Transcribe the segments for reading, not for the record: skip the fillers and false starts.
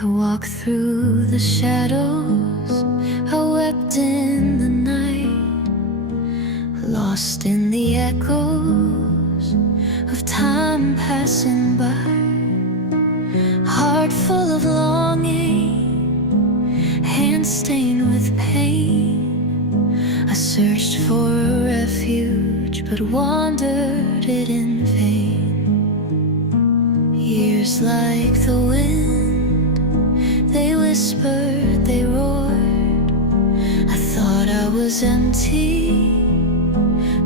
I walked through the shadows, I wept in the night, lost in the echoes of time passing by. Heart full of longing, hands stained with pain. I searched for a refuge, but wandered it in vain. Years like the wind, they whispered, they roared. I thought I was empty,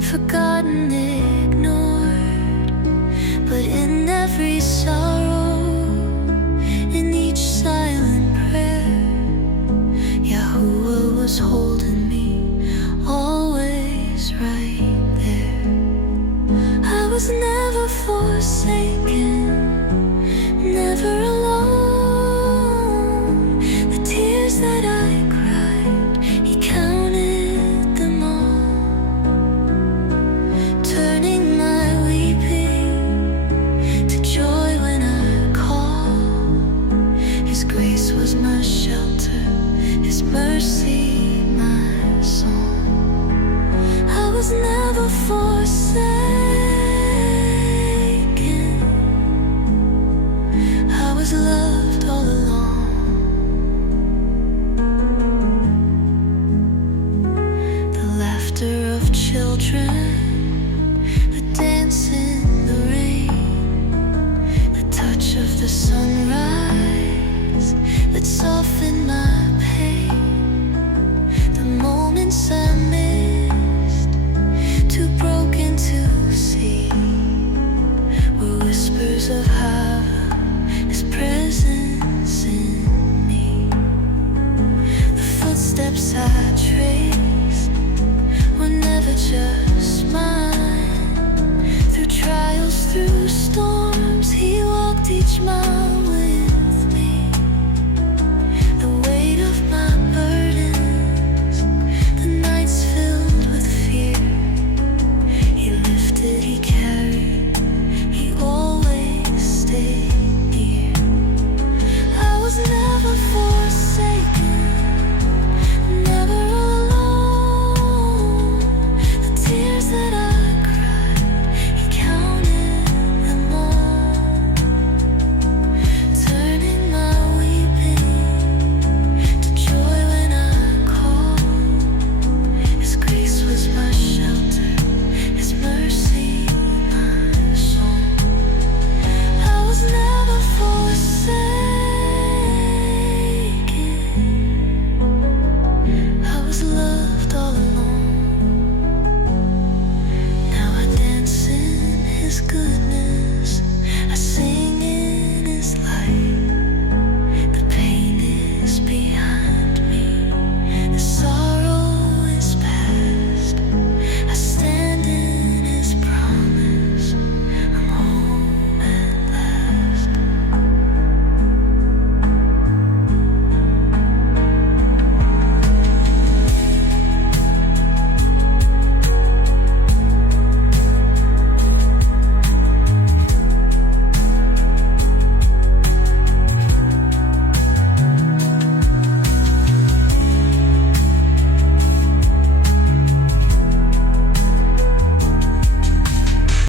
forgotten, ignored. But in every sorrow, in each silent prayer, Yahuwah was holding me, always right there. I was never forsaken, never